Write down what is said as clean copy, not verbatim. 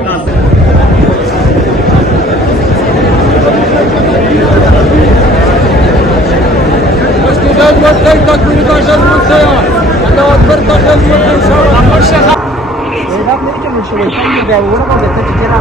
casa. استجاب والخير تكون تشهد والسيارة أنا أكبر تشهد والسيارة Ela me dice non ce lo fai da ora quando ti tira